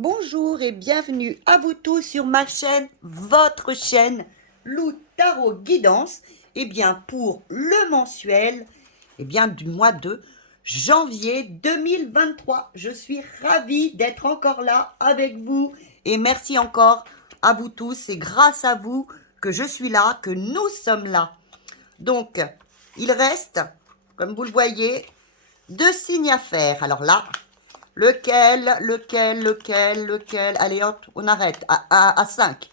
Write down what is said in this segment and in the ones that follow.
Bonjour et bienvenue à vous tous sur ma chaîne, votre chaîne Lou Tarot Guidance. Et bien pour le mensuel, du mois de janvier 2023. Je suis ravie d'être encore là avec vous et merci encore à vous tous. C'est grâce à vous que je suis là, que nous sommes là. Donc, il reste, comme vous le voyez, 2 signes à faire. Alors là, lequel? Allez hop, on arrête à 5.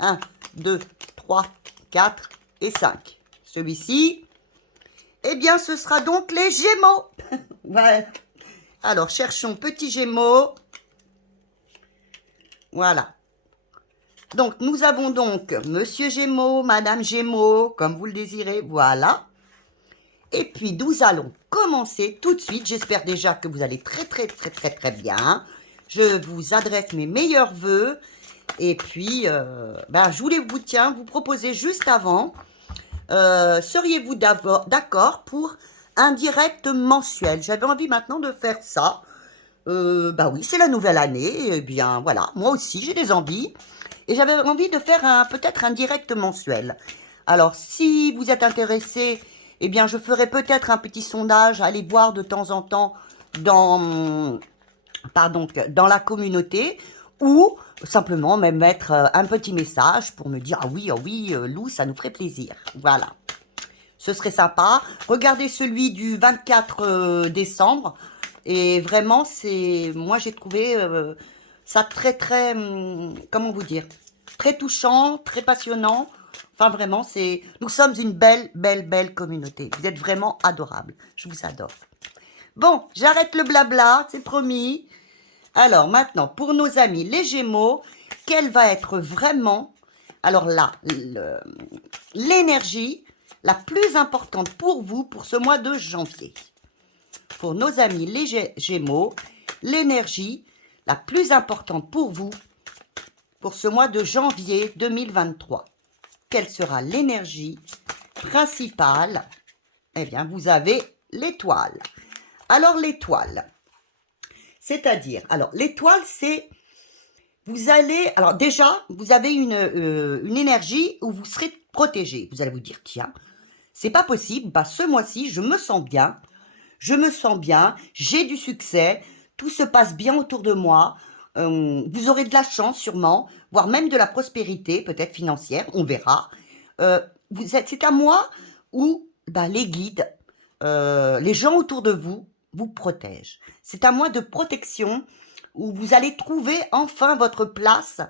1, 2, 3, 4 et 5. Celui-ci, eh bien, ce sera donc les Gémeaux. Voilà. Alors, cherchons petit Gémeaux. Voilà. Donc, nous avons donc Monsieur Gémeaux, Madame Gémeaux, comme vous le désirez. Voilà. Et puis, nous allons commencer tout de suite. J'espère déjà que vous allez très bien. Je vous adresse mes meilleurs vœux. Et puis, je voulais vous proposer juste avant, seriez-vous d'accord pour un direct mensuel? J'avais envie maintenant de faire ça. Oui, c'est la nouvelle année. Eh bien, voilà, moi aussi, j'ai des envies. Et j'avais envie de faire peut-être un direct mensuel. Alors, si vous êtes intéressé, eh bien, je ferai peut-être un petit sondage, allez voir de temps en temps dans, dans la communauté, ou simplement même mettre un petit message pour me dire, ah oui, Lou, ça nous ferait plaisir. Voilà. Ce serait sympa. Regardez celui du 24 décembre. Et vraiment, moi, j'ai trouvé ça très, comment vous dire, très touchant, très passionnant. Enfin, vraiment, nous sommes une belle communauté. Vous êtes vraiment adorables. Je vous adore. Bon, j'arrête le blabla, c'est promis. Alors, maintenant, pour nos amis les Gémeaux, quelle va être vraiment, alors là, l'énergie la plus importante pour vous pour ce mois de janvier? Pour nos amis les Gémeaux, l'énergie la plus importante pour vous pour ce mois de janvier 2023. Quelle sera l'énergie principale? Eh bien, vous avez l'étoile. Alors, l'étoile, c'est-à-dire, alors, l'étoile, c'est, vous allez, alors déjà, vous avez une énergie où vous serez protégé. Vous allez vous dire, tiens, c'est pas possible, ce mois-ci, je me sens bien, j'ai du succès, tout se passe bien autour de moi, vous aurez de la chance sûrement, voire même de la prospérité, peut-être financière, on verra. C'est à moi où les guides, les gens autour de vous, vous protègent. C'est un mois de protection où vous allez trouver enfin votre place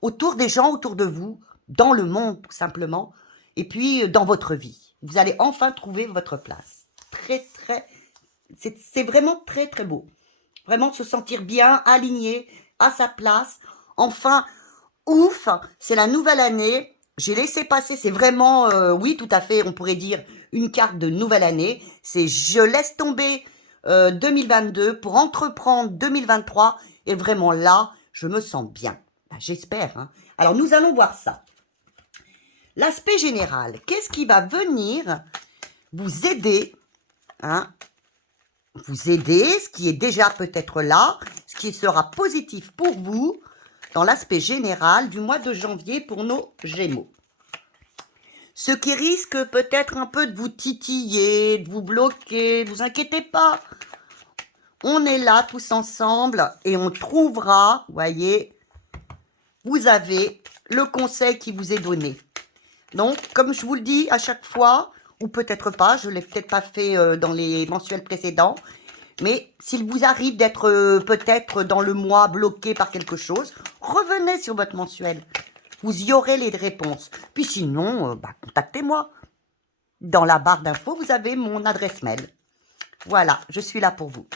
autour des gens autour de vous, dans le monde tout simplement, et puis dans votre vie. Vous allez enfin trouver votre place. C'est vraiment très beau. Vraiment se sentir bien, aligné, à sa place. Enfin, ouf, c'est la nouvelle année. J'ai laissé passer, c'est vraiment, oui, tout à fait, on pourrait dire une carte de nouvelle année. C'est je laisse tomber 2022 pour entreprendre 2023. Et vraiment là, je me sens bien. J'espère. Hein. Alors, nous allons voir ça. L'aspect général, qu'est-ce qui va venir vous aider, hein, vous aider, ce qui est déjà peut-être là, ce qui sera positif pour vous dans l'aspect général du mois de janvier pour nos Gémeaux. Ce qui risque peut-être un peu de vous titiller, de vous bloquer, ne vous inquiétez pas. On est là tous ensemble et on trouvera, voyez, vous avez le conseil qui vous est donné. Donc, comme je vous le dis à chaque fois, ou peut-être pas, je ne l'ai peut-être pas fait dans les mensuels précédents, mais s'il vous arrive d'être peut-être dans le mois bloqué par quelque chose, revenez sur votre mensuel. Vous y aurez les réponses. Puis sinon, contactez-moi. Dans la barre d'infos, vous avez mon adresse mail. Voilà, je suis là pour vous.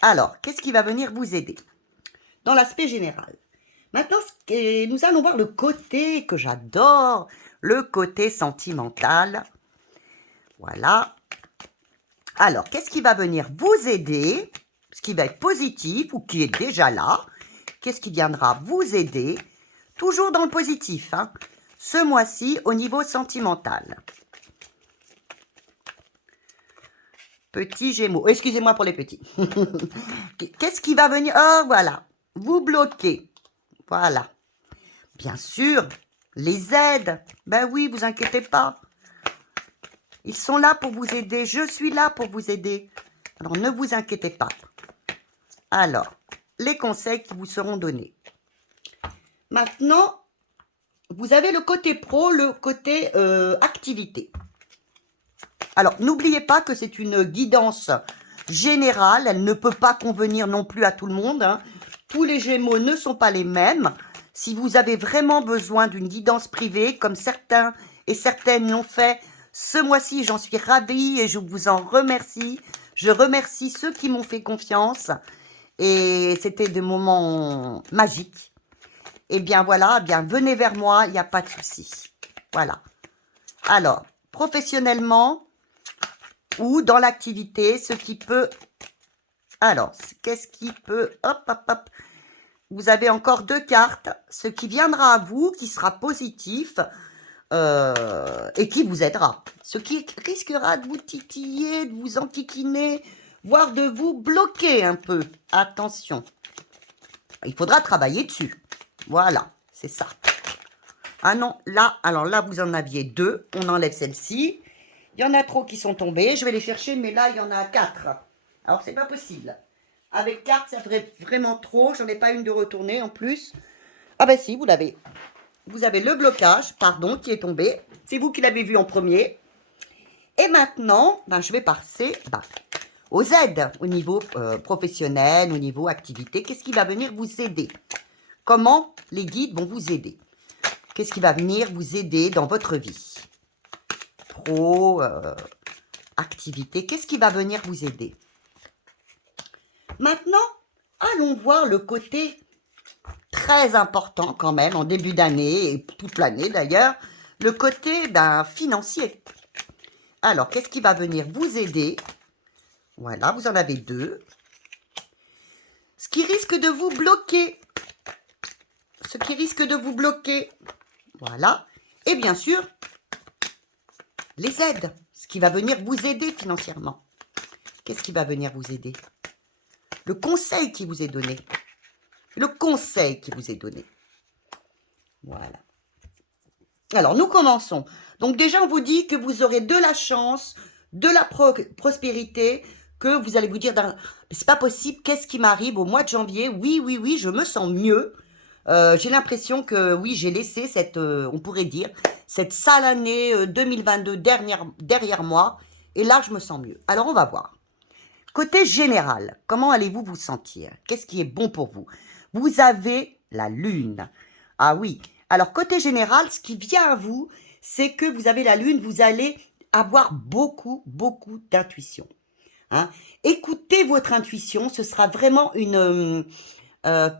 Alors, qu'est-ce qui va venir vous aider dans l'aspect général? Maintenant, nous allons voir le côté que j'adore, le côté sentimental. Voilà. Alors, qu'est-ce qui va venir vous aider? Ce qui va être positif ou qui est déjà là. Qu'est-ce qui viendra vous aider? Toujours dans le positif, hein, ce mois-ci au niveau sentimental. Petits Gémeaux. Excusez-moi pour les petits. Qu'est-ce qui va venir? Oh, voilà. vous bloquer. Voilà. Bien sûr, les aides. Ben oui, vous inquiétez pas. Ils sont là pour vous aider. Je suis là pour vous aider. Alors, ne vous inquiétez pas. Alors, les conseils qui vous seront donnés. Maintenant, vous avez le côté pro, le côté activité. Alors, n'oubliez pas que c'est une guidance générale. Elle ne peut pas convenir non plus à tout le monde, hein. Tous les Gémeaux ne sont pas les mêmes. Si vous avez vraiment besoin d'une guidance privée, comme certains et certaines l'ont fait ce mois-ci, j'en suis ravie et je vous en remercie. Je remercie ceux qui m'ont fait confiance. Et c'était des moments magiques. Eh bien voilà, eh bien venez vers moi, il n'y a pas de souci. Voilà. Alors, professionnellement ou dans l'activité, ce qui peut... Alors, qu'est-ce qui peut... Hop, hop, hop. Vous avez encore 2 cartes. Ce qui viendra à vous, qui sera positif et qui vous aidera. Ce qui risquera de vous titiller, de vous enquiquiner, voire de vous bloquer un peu. Attention. Il faudra travailler dessus. Voilà, c'est ça. Ah non, là, alors là, vous en aviez 2. On enlève celle-ci. Il y en a trop qui sont tombés. Je vais les chercher, mais là, il y en a 4. Alors, c'est pas possible. Avec 4, ça ferait vraiment trop. J'en ai pas une de retourner en plus. Ah ben si, vous l'avez. Vous avez le blocage, pardon, qui est tombé. C'est vous qui l'avez vu en premier. Et maintenant, ben, je vais passer aux aides au niveau professionnel, au niveau activité. Qu'est-ce qui va venir vous aider? Comment les guides vont vous aider? Qu'est-ce qui va venir vous aider dans votre vie? Pro, activité, qu'est-ce qui va venir vous aider? Maintenant, allons voir le côté très important quand même, en début d'année, et toute l'année d'ailleurs, le côté financier. Alors, qu'est-ce qui va venir vous aider? Voilà, vous en avez 2. Ce qui risque de vous bloquer. Ce qui risque de vous bloquer. Voilà. Et bien sûr, les aides. Ce qui va venir vous aider financièrement. Qu'est-ce qui va venir vous aider? Le conseil qui vous est donné. Le conseil qui vous est donné. Voilà. Alors, nous commençons. Donc, déjà, on vous dit que vous aurez de la chance, de la prospérité, que vous allez vous dire, c'est pas possible, qu'est-ce qui m'arrive au mois de janvier? Oui, oui, oui, je me sens mieux. J'ai l'impression que, oui, j'ai laissé cette, on pourrait dire, cette sale année 2022 derrière moi. Et là, je me sens mieux. Alors, on va voir. Côté général, comment allez-vous vous sentir? Qu'est-ce qui est bon pour vous? Vous avez la lune. Ah oui. Alors, côté général, ce qui vient à vous, c'est que vous avez la lune, vous allez avoir beaucoup, beaucoup d'intuition. Hein? Écoutez votre intuition, ce sera vraiment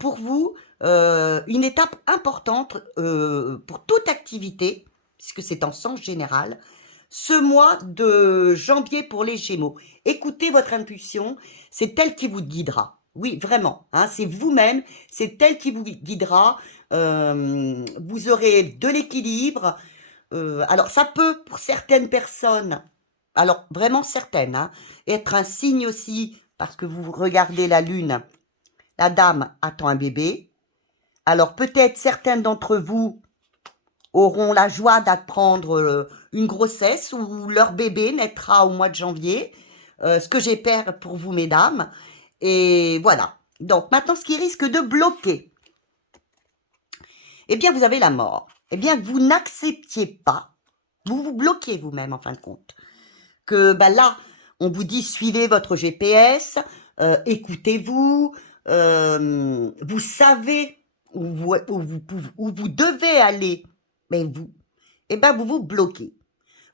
pour vous une étape importante pour toute activité, puisque c'est en sens général. Ce mois de janvier pour les Gémeaux, écoutez votre intuition, c'est elle qui vous guidera. Oui, vraiment, hein, c'est vous-même, c'est elle qui vous guidera. Vous aurez de l'équilibre. Alors, ça peut, pour certaines personnes, alors vraiment certaines, hein, être un signe aussi, parce que vous regardez la lune, la dame attend un bébé. Alors, peut-être certains d'entre vous auront la joie d'apprendre une grossesse ou leur bébé naîtra au mois de janvier. Ce que j'espère pour vous, mesdames. Et voilà. Donc, maintenant, ce qui risque de bloquer, eh bien, vous avez la mort. Eh bien, vous n'acceptiez pas, vous vous bloquez vous-même, en fin de compte, que là, on vous dit, suivez votre GPS, écoutez-vous, vous savez où vous devez aller, mais vous, eh bien, vous vous bloquez.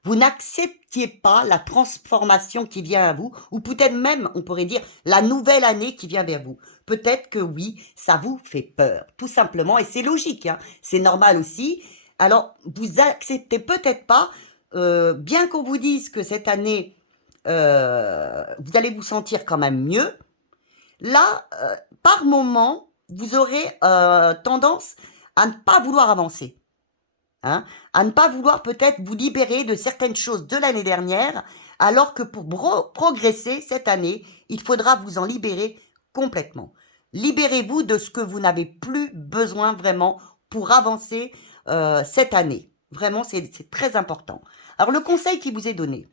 Vous n'acceptiez pas la transformation qui vient à vous, ou peut-être même, on pourrait dire, la nouvelle année qui vient vers vous. Peut-être que oui, ça vous fait peur, tout simplement, et c'est logique, hein, c'est normal aussi. Alors, vous acceptez peut-être pas, bien qu'on vous dise que cette année, vous allez vous sentir quand même mieux. Là, par moment, vous aurez tendance à ne pas vouloir avancer. Hein, à ne pas vouloir peut-être vous libérer de certaines choses de l'année dernière, alors que pour progresser cette année, il faudra vous en libérer complètement. Libérez-vous de ce que vous n'avez plus besoin vraiment pour avancer cette année. Vraiment, c'est très important. Alors, le conseil qui vous est donné.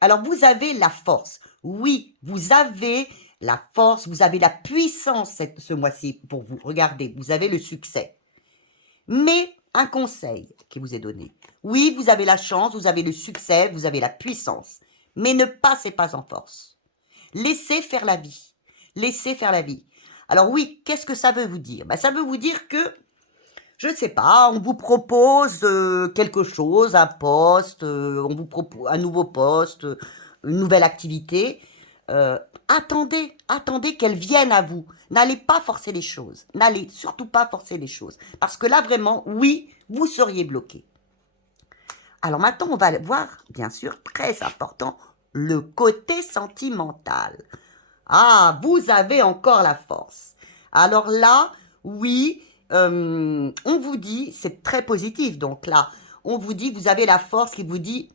Alors, vous avez la force. Oui, vous avez la force, vous avez la puissance ce mois-ci pour vous. Regardez, vous avez le succès. Mais un conseil qui vous est donné. Oui, vous avez la chance, vous avez le succès, vous avez la puissance. Mais ne passez pas en force. Laissez faire la vie. Laissez faire la vie. Alors oui, qu'est-ce que ça veut vous dire? Ça veut vous dire que, je ne sais pas, on vous propose quelque chose, un poste, on vous propose un nouveau poste, une nouvelle activité. Attendez qu'elle vienne à vous. N'allez pas forcer les choses. N'allez surtout pas forcer les choses. Parce que là, vraiment, oui, vous seriez bloqué. Alors maintenant, on va voir, bien sûr, très important, le côté sentimental. Ah, vous avez encore la force. Alors là, oui, on vous dit, c'est très positif. Donc là, on vous dit, vous avez la force qui vous dit,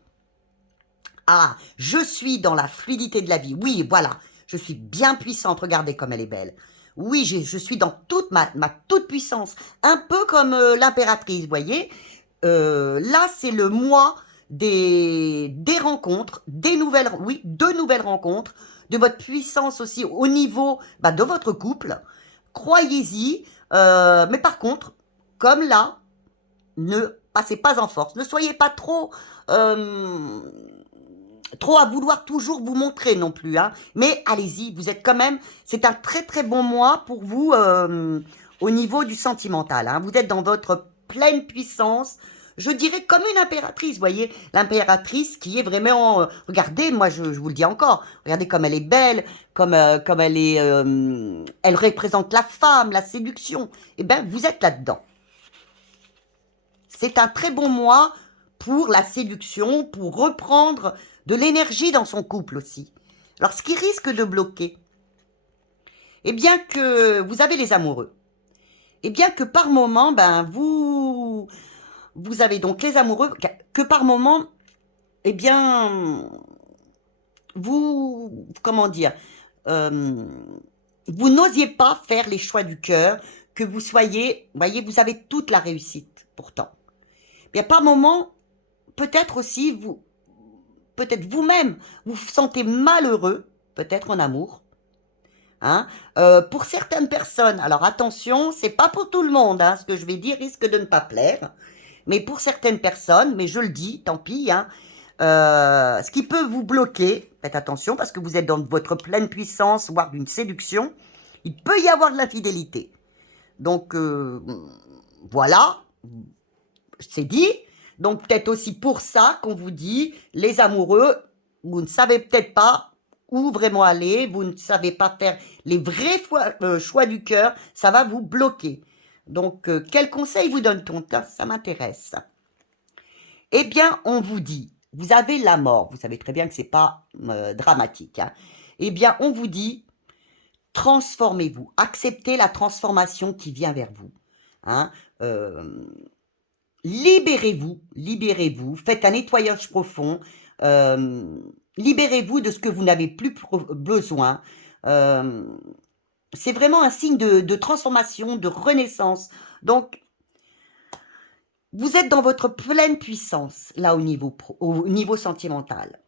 ah, je suis dans la fluidité de la vie. Oui, voilà, je suis bien puissante. Regardez comme elle est belle. Oui, je suis dans toute ma toute puissance. Un peu comme l'impératrice, vous voyez. Là, c'est le mois des rencontres, des nouvelles, oui, de nouvelles rencontres, de votre puissance aussi au niveau de votre couple. Croyez-y, mais par contre, comme là, ne passez pas en force. Ne soyez pas trop à vouloir toujours vous montrer non plus, hein. Mais allez-y, vous êtes quand même, c'est un très très bon mois pour vous au niveau du sentimental, hein. Vous êtes dans votre pleine puissance, je dirais comme une impératrice, vous voyez, l'impératrice qui est vraiment, regardez, moi je vous le dis encore, regardez comme elle est belle, comme elle est, elle représente la femme, la séduction, et bien vous êtes là-dedans. C'est un très bon mois pour la séduction, pour reprendre de l'énergie dans son couple aussi. Alors, ce qui risque de bloquer, eh bien que vous avez les amoureux, eh bien que par moment, vous avez donc les amoureux, que par moment, eh bien, comment dire, euh, vous n'osiez pas faire les choix du cœur, que vous soyez, voyez, vous avez toute la réussite pourtant. Bien, par moment, peut-être aussi, peut-être vous-même, vous vous sentez malheureux, peut-être en amour. Hein. Pour certaines personnes, alors attention, c'est pas pour tout le monde, hein, ce que je vais dire risque de ne pas plaire, mais pour certaines personnes, mais je le dis, tant pis, hein, ce qui peut vous bloquer, faites attention parce que vous êtes dans votre pleine puissance, voire d'une séduction, il peut y avoir de l'infidélité. Donc voilà, c'est dit. Donc peut-être aussi pour ça qu'on vous dit, les amoureux, vous ne savez peut-être pas où vraiment aller, vous ne savez pas faire les vrais choix du cœur, ça va vous bloquer. Donc quel conseil vous donne-t-on? Ça m'intéresse. Eh bien, on vous dit, vous avez la mort, vous savez très bien que c'est pas dramatique, hein. Eh bien, on vous dit, transformez-vous, acceptez la transformation qui vient vers vous, hein. Libérez-vous, libérez-vous, faites un nettoyage profond, libérez-vous de ce que vous n'avez plus besoin. C'est vraiment un signe de transformation, de renaissance. Donc, vous êtes dans votre pleine puissance, là, au niveau sentimental.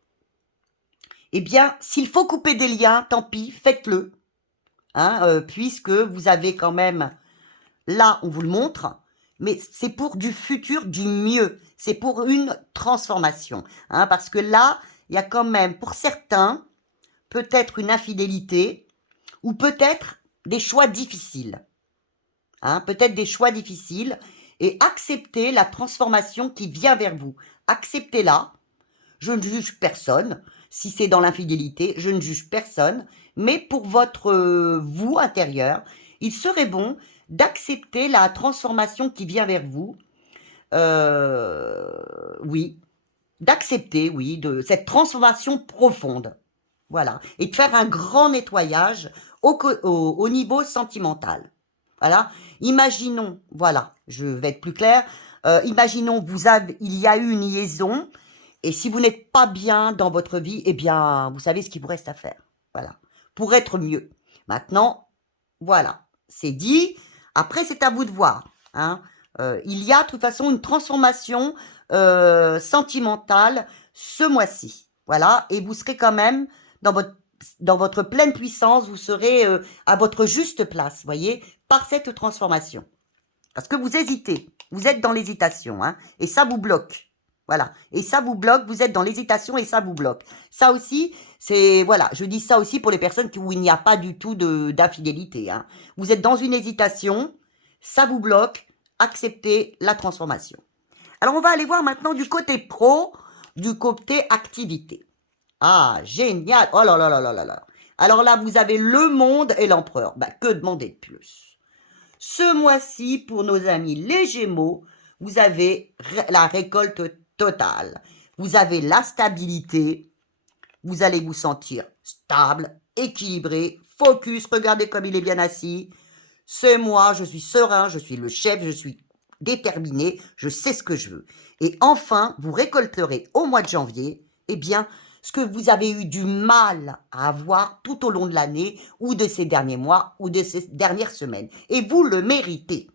Eh bien, s'il faut couper des liens, tant pis, faites-le, hein, puisque vous avez quand même, là, on vous le montre, mais c'est pour du futur, du mieux. C'est pour une transformation. Hein, parce que là, il y a quand même, pour certains, peut-être une infidélité ou peut-être des choix difficiles. Hein, peut-être des choix difficiles. Et acceptez la transformation qui vient vers vous. Acceptez-la. Je ne juge personne. Si c'est dans l'infidélité, je ne juge personne. Mais pour votre vous intérieur, il serait bon d'accepter la transformation qui vient vers vous. Oui, d'accepter, oui, de cette transformation profonde. Voilà. Et de faire un grand nettoyage au niveau sentimental. Voilà. Imaginons, voilà, je vais être plus clair. Imaginons, il y a eu une liaison. Et si vous n'êtes pas bien dans votre vie, eh bien, vous savez ce qu'il vous reste à faire. Voilà. Pour être mieux. Maintenant, voilà, c'est dit. Après, c'est à vous de voir, hein. Il y a de toute façon une transformation sentimentale ce mois-ci. Voilà, et vous serez quand même dans votre pleine puissance, vous serez à votre juste place, voyez, par cette transformation. Parce que vous hésitez, vous êtes dans l'hésitation, hein, et ça vous bloque. Voilà, et ça vous bloque, vous êtes dans l'hésitation et ça vous bloque. Ça aussi, c'est, voilà, je dis ça aussi pour les personnes où il n'y a pas du tout d'infidélité, hein. Vous êtes dans une hésitation, ça vous bloque, acceptez la transformation. Alors, on va aller voir maintenant du côté pro, du côté activité. Ah, génial. Oh là là là là là là. Alors là, vous avez le monde et l'empereur. Bah, que demander de plus? Ce mois-ci, pour nos amis les Gémeaux, vous avez la récolte totale. Vous avez la stabilité. Vous allez vous sentir stable, équilibré, focus. Regardez comme il est bien assis. C'est moi, je suis serein, je suis le chef, je suis déterminé, je sais ce que je veux. Et enfin, vous récolterez au mois de janvier, eh bien, ce que vous avez eu du mal à avoir tout au long de l'année, ou de ces derniers mois, ou de ces dernières semaines. Et vous le méritez.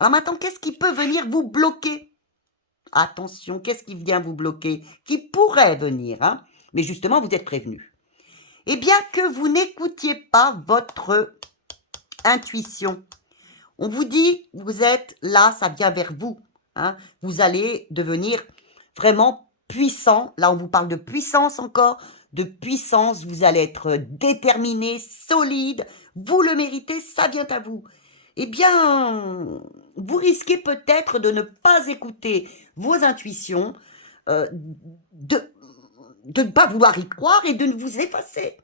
Alors maintenant, qu'est-ce qui peut venir vous bloquer? Attention, qu'est-ce qui vient vous bloquer? Qui pourrait venir, hein? Mais justement, vous êtes prévenu. Eh bien, que vous n'écoutiez pas votre intuition. On vous dit, vous êtes là, ça vient vers vous, hein. Vous allez devenir vraiment puissant. Là, on vous parle de puissance encore, de puissance. Vous allez être déterminé, solide. Vous le méritez, ça vient à vous. Eh bien, vous risquez peut-être de ne pas écouter vos intuitions, de ne pas vouloir y croire et de vous effacer,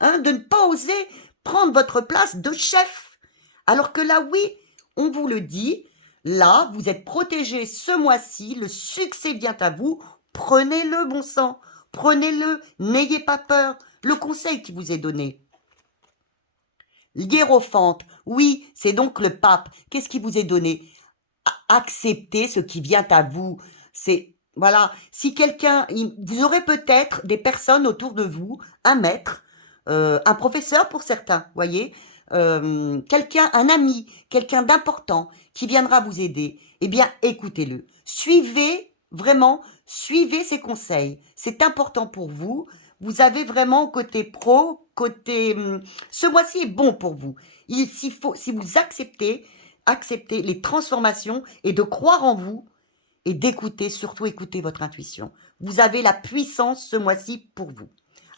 hein, de ne pas oser prendre votre place de chef. Alors que là, oui, on vous le dit, là, vous êtes protégé ce mois-ci, le succès vient à vous, prenez-le, bon sang, prenez-le, n'ayez pas peur, le conseil qui vous est donné. L'hiérophante, oui, c'est donc le pape, qu'est-ce qui vous est donné? Acceptez ce qui vient à vous, c'est, voilà, si quelqu'un, vous aurez peut-être des personnes autour de vous, un maître, un professeur pour certains, voyez, quelqu'un, un ami, quelqu'un d'important qui viendra vous aider, eh bien, écoutez-le. Suivez, vraiment, suivez ses conseils. C'est important pour vous. Vous avez vraiment côté pro, côté... ce mois-ci est bon pour vous. Si vous acceptez les transformations et de croire en vous et d'écouter, surtout écouter votre intuition. Vous avez la puissance ce mois-ci pour vous.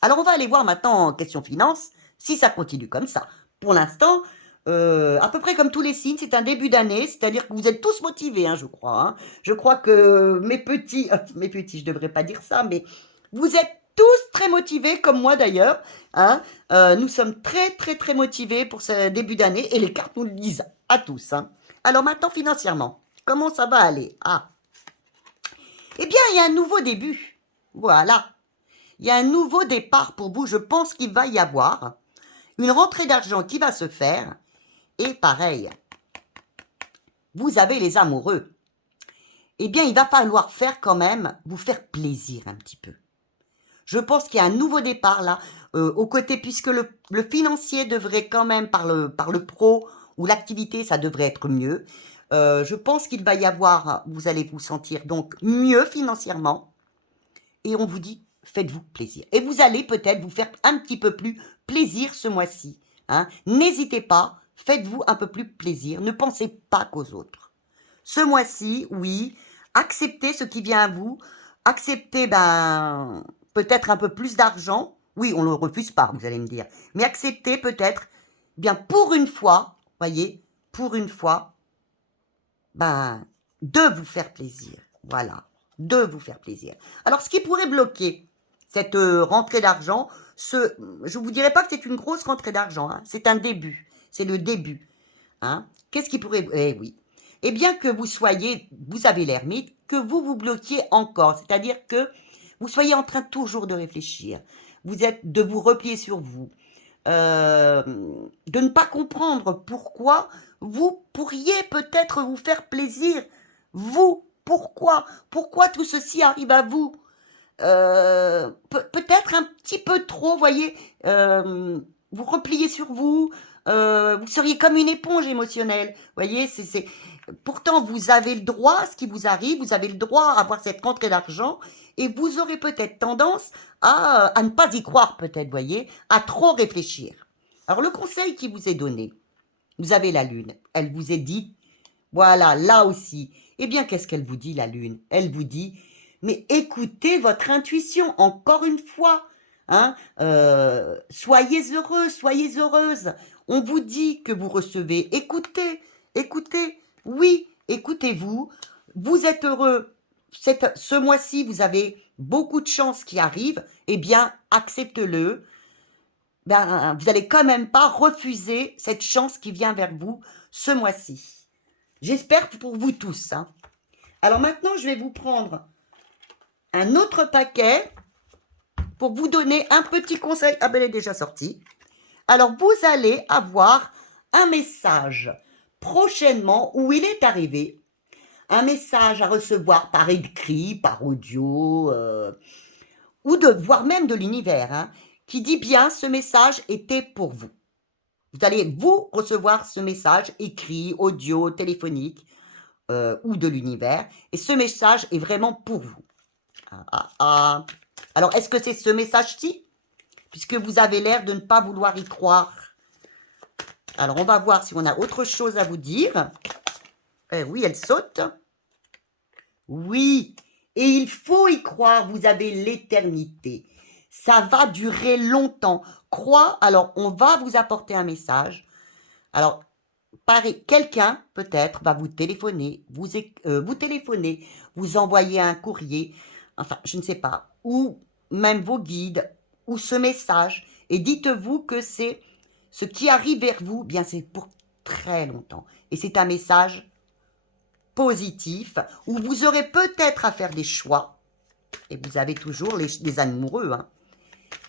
Alors, on va aller voir maintenant en question finance, si ça continue comme ça. Pour l'instant, à peu près comme tous les signes, c'est un début d'année, c'est-à-dire que vous êtes tous motivés, hein, je crois, hein. Je crois que mes petits, je devrais pas dire ça, mais vous êtes tous très motivés, comme moi d'ailleurs, hein. Nous sommes très, très, très motivés pour ce début d'année, et les cartes nous le disent à tous, hein. Alors maintenant, financièrement, comment ça va aller? Ah, eh bien, il y a un nouveau début. Voilà. Il y a un nouveau départ pour vous. Je pense qu'il va y avoir une rentrée d'argent qui va se faire. Et pareil, vous avez les amoureux. Eh bien, il va falloir faire quand même, vous faire plaisir un petit peu. Je pense qu'il y a un nouveau départ là, au côté, puisque le financier devrait quand même, par le pro ou l'activité, ça devrait être mieux. Je pense qu'il va y avoir, vous allez vous sentir donc mieux financièrement. Et on vous dit, faites-vous plaisir. Et vous allez peut-être vous faire un petit peu plus plaisir ce mois-ci, hein. N'hésitez pas, faites-vous un peu plus plaisir. Ne pensez pas qu'aux autres. Ce mois-ci, oui, acceptez ce qui vient à vous. Acceptez, peut-être un peu plus d'argent. Oui, on ne le refuse pas, vous allez me dire. Mais acceptez peut-être, bien pour une fois, voyez, pour une fois, de vous faire plaisir. Voilà, de vous faire plaisir. Alors, ce qui pourrait bloquer cette rentrée d'argent, je ne vous dirais pas que c'est une grosse rentrée d'argent, hein, c'est un début, c'est le début. Hein. Qu'est-ce qui pourrait... Eh oui. Eh bien que vous avez l'ermite, que vous vous bloquiez encore, c'est-à-dire que vous soyez en train toujours de réfléchir, de vous replier sur vous, de ne pas comprendre pourquoi vous pourriez peut-être vous faire plaisir. Vous, pourquoi tout ceci arrive à vous? Peut-être un petit peu trop, voyez, vous repliez sur vous. Vous seriez comme une éponge émotionnelle. Vous voyez, pourtant, vous avez le droit à ce qui vous arrive, vous avez le droit à avoir cette rentrée d'argent, et vous aurez peut-être tendance à ne pas y croire, peut-être, vous voyez, à trop réfléchir. Alors, le conseil qui vous est donné, vous avez la lune, elle vous est dit, voilà, là aussi. Eh bien, qu'est-ce qu'elle vous dit, la lune? Elle vous dit, mais écoutez votre intuition, encore une fois. Hein, soyez heureux, soyez heureuse. On vous dit que vous recevez. Écoutez, écoutez. Oui, écoutez-vous. Vous êtes heureux. Ce mois-ci, vous avez beaucoup de chances qui arrivent. Eh bien, acceptez-le. Ben, vous n'allez quand même pas refuser cette chance qui vient vers vous ce mois-ci. J'espère pour vous tous. Hein. Alors maintenant, je vais vous prendre un autre paquet pour vous donner un petit conseil. Ah ben, elle est déjà sortie. Alors, vous allez avoir un message prochainement où il est arrivé. Un message à recevoir par écrit, par audio, ou voire même de l'univers, hein, qui dit bien ce message était pour vous. Vous allez vous recevoir ce message écrit, audio, téléphonique, ou de l'univers. Et ce message est vraiment pour vous. Alors, est-ce que c'est ce message-ci? Puisque vous avez l'air de ne pas vouloir y croire. Alors, on va voir si on a autre chose à vous dire. Oui, elle saute. Oui, et il faut y croire, vous avez l'éternité. Ça va durer longtemps. Crois, alors on va vous apporter un message. Alors, quelqu'un, peut-être, va vous téléphoner, vous envoyer un courrier, enfin, je ne sais pas, ou même vos guides, ou ce message, et dites-vous que c'est ce qui arrive vers vous, bien c'est pour très longtemps. Et c'est un message positif, où vous aurez peut-être à faire des choix, et vous avez toujours les amoureux, hein.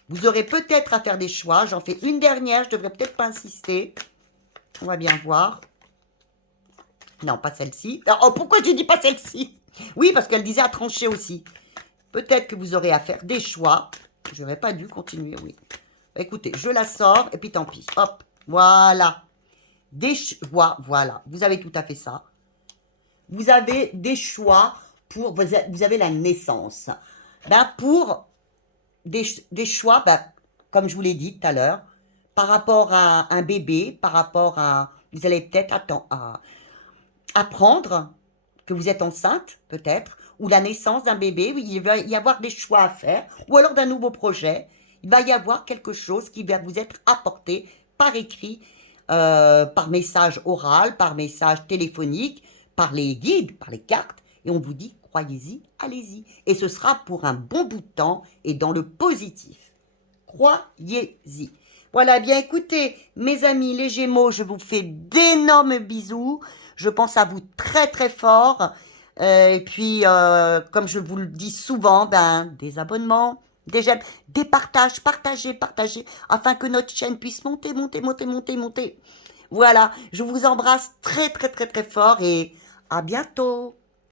Vous aurez peut-être à faire des choix, j'en fais une dernière, je devrais peut-être pas insister, on va bien voir. Non, pas celle-ci. Oh, pourquoi je dis pas celle-ci? Oui, parce qu'elle disait à trancher aussi. Peut-être que vous aurez à faire des choix. Je n'aurais pas dû continuer, oui. Écoutez, je la sors et puis tant pis. Hop, voilà. Des choix, voilà. Vous avez tout à fait ça. Vous avez des choix pour... Vous avez la naissance. Ben, pour des choix, ben, comme je vous l'ai dit tout à l'heure, par rapport à un bébé, par rapport à... Vous allez peut-être apprendre que vous êtes enceinte, peut-être, ou la naissance d'un bébé, il va y avoir des choix à faire, ou alors d'un nouveau projet. Il va y avoir quelque chose qui va vous être apporté par écrit, par message oral, par message téléphonique, par les guides, par les cartes, et on vous dit, croyez-y, allez-y. Et ce sera pour un bon bout de temps et dans le positif. Croyez-y. Voilà, bien écoutez, mes amis les Gémeaux, je vous fais d'énormes bisous. Je pense à vous très très fort. Et puis, comme je vous le dis souvent, ben, des abonnements, des j'aime, des partages, partagez, afin que notre chaîne puisse monter, monter, monter, monter, monter. Voilà, je vous embrasse très très très très fort et à bientôt.